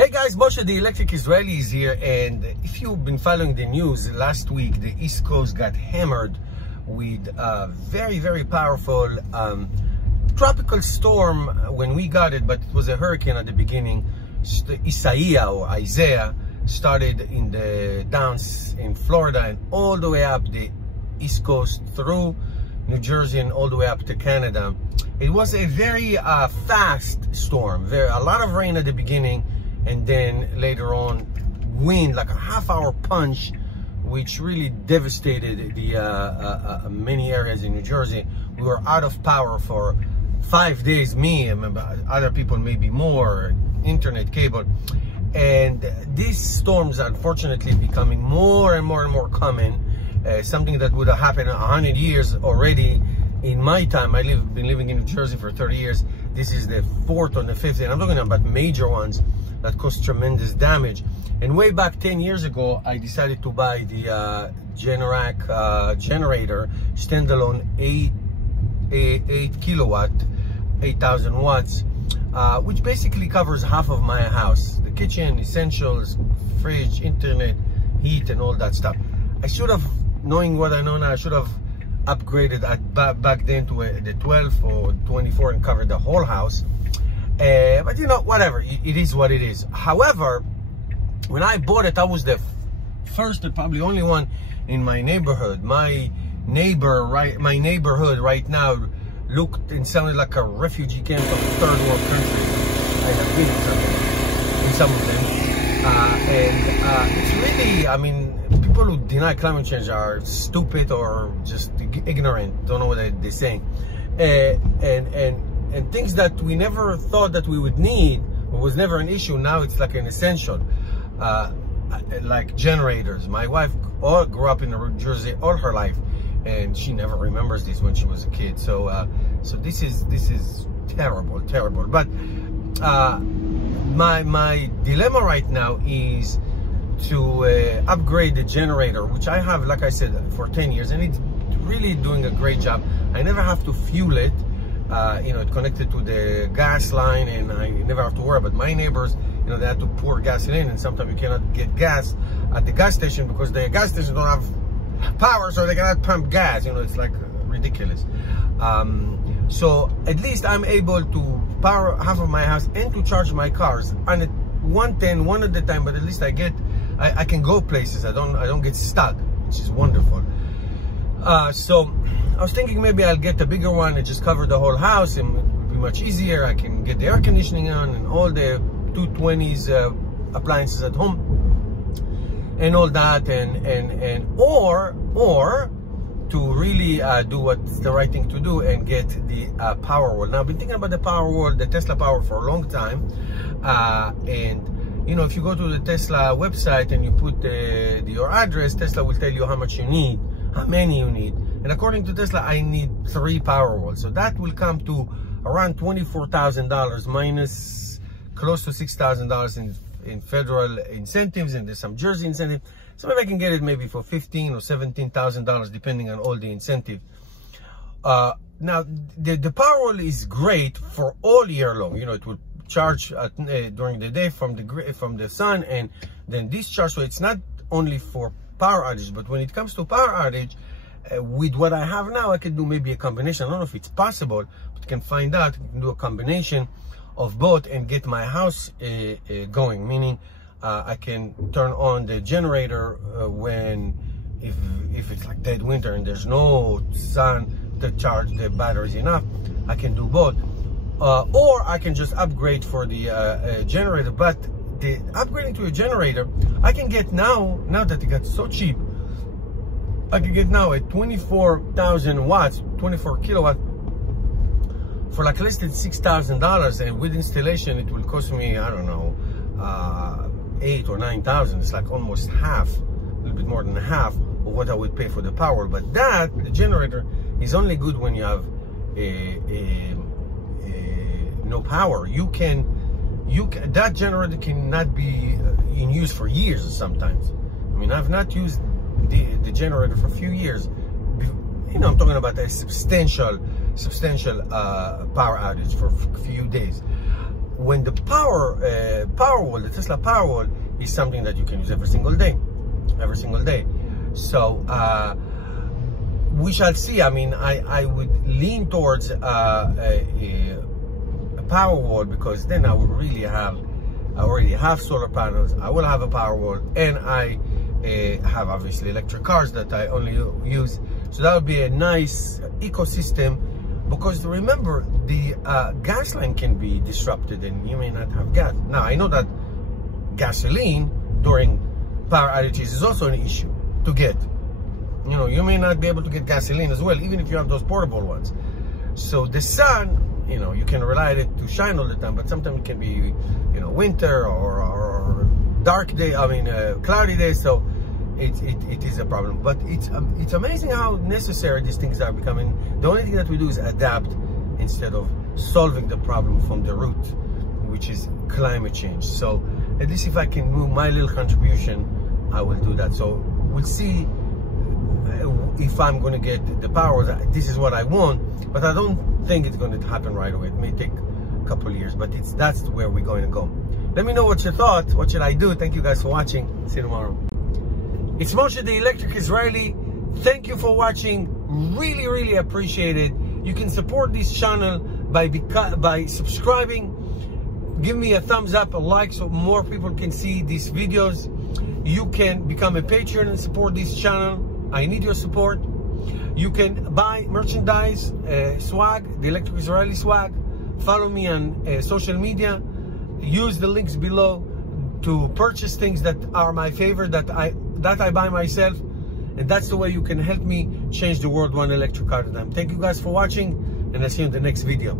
Hey guys, Moshe the Electric Israeli is here, and if you've been following the news, last week the East Coast got hammered with a very powerful tropical storm when we got it, but it was a hurricane at the beginning. Isaiah started in the downs in Florida and all the way up the East Coast through New Jersey and all the way up to Canada. It was a very fast storm, a lot of rain at the beginning, and then later on wind, like a half-hour punch, which really devastated the many areas in New Jersey. We were out of power for 5 days, me and other people maybe more, internet, cable. And these storms unfortunately becoming more and more common, something that would have happened 100 years already in my time. I've been living in New Jersey for 30 years. This is the 4th or the 5th, and I'm talking about major ones that caused tremendous damage. And way back 10 years ago, I decided to buy the Generac generator, standalone 8 kilowatt, 8,000 watts, which basically covers half of my house. The kitchen, essentials, fridge, internet, heat, and all that stuff. I should have, knowing what I know now, I should have upgraded back then to the 12 or 24 and covered the whole house. But you know, whatever, it is what it is. However, when I bought it, I was the first and probably only one in my neighborhood. My neighborhood right now looked and sounded like a refugee camp of third world countries. I have been in some of them. It's really, I mean, people who deny climate change are stupid or just ignorant, don't know what they're saying. And things that we never thought that we would need, or was never an issue, now it's like an essential. Like generators. My wife grew up in New Jersey all her life, and she never remembers this when she was a kid. So this is terrible. But my dilemma right now is to upgrade the generator, which I have, like I said, for 10 years, and it's really doing a great job. I never have to fuel it. You know, it's connected to the gas line, and I never have to worry about my neighbors. You know, they have to pour gasoline, and sometimes you cannot get gas at the gas station because the gas station don't have power, so they cannot pump gas. You know, it's like ridiculous. So at least I'm able to power half of my house and to charge my cars. And at 110, one at a time, but at least I can go places. I don't get stuck, which is wonderful. So I was thinking maybe I'll get a bigger one and just cover the whole house, and it will be much easier. I can get the air conditioning on and all the 220s appliances at home and all that, or to really do what's the right thing to do and get the Powerwall. Now I've been thinking about the Powerwall, the Tesla Power, for a long time, and you know, if you go to the Tesla website and you put your address, Tesla will tell you how much you need, how many you need. And according to Tesla, I need 3 Powerwalls. So that will come to around $24,000 minus close to $6,000 in federal incentives, and there's some Jersey incentive. So maybe I can get it maybe for $15,000 or $17,000 depending on all the incentive. Now the Powerwall is great for all year long. You know, it will charge during the day from the sun and then discharge. So it's not only for power outage, but when it comes to power outage, with what I have now, I can do maybe a combination. I don't know if it's possible, but you can find out. You can do a combination of both and get my house going, meaning I can turn on the generator if it's like dead winter and there's no sun to charge the batteries enough. I can do both, or I can just upgrade for the generator. But the upgrading to a generator, I can get now that it got so cheap, I can get now a 24,000 watts, 24 kilowatt for like less than $6,000, and with installation it will cost me, I don't know, 8,000 or 9,000. It's like almost half, a little bit more than half of what I would pay for the power. But that, the generator, is only good when you have no power. That generator cannot be in use for years sometimes. I mean, I've not used the generator for a few years. You know, I'm talking about a substantial power outage for a few days. when the Powerwall, the Tesla Powerwall, is something that you can use every single day. So we shall see. I mean, I would lean towards a Powerwall, because then I would really I already have solar panels, I will have a Powerwall, and I have obviously electric cars that I only use. So that would be a nice ecosystem, because remember, the gas line can be disrupted and you may not have gas. Now, I know that gasoline during power outages is also an issue to get. You know, you may not be able to get gasoline as well, even if you have those portable ones. So the sun, you know, you can rely on it to shine all the time, but sometimes it can be, you know, winter or dark day, I mean, cloudy day, so it is a problem. But it's amazing how necessary these things are becoming. The only thing that we do is adapt instead of solving the problem from the root, which is climate change. So at least if I can move my little contribution, I will do that. So we'll see if I'm going to get the power. This is what I want, but I don't think it's going to happen right away. It may take a couple of years, but that's where we're going to go. Let me know what you thought. What should I do? Thank you guys for watching. See you tomorrow. It's Moshe, the Electric Israeli. Thank you for watching. Really appreciate it. You can support this channel by subscribing. Give me a thumbs up, a like, so more people can see these videos. You can become a patron and support this channel. I need your support. You can buy merchandise, swag, the Electric Israeli swag. Follow me on social media. Use the links below to purchase things that are my favorite, that I buy myself. And that's the way you can help me change the world one electric car at a time. Thank you guys for watching, and I'll see you in the next video.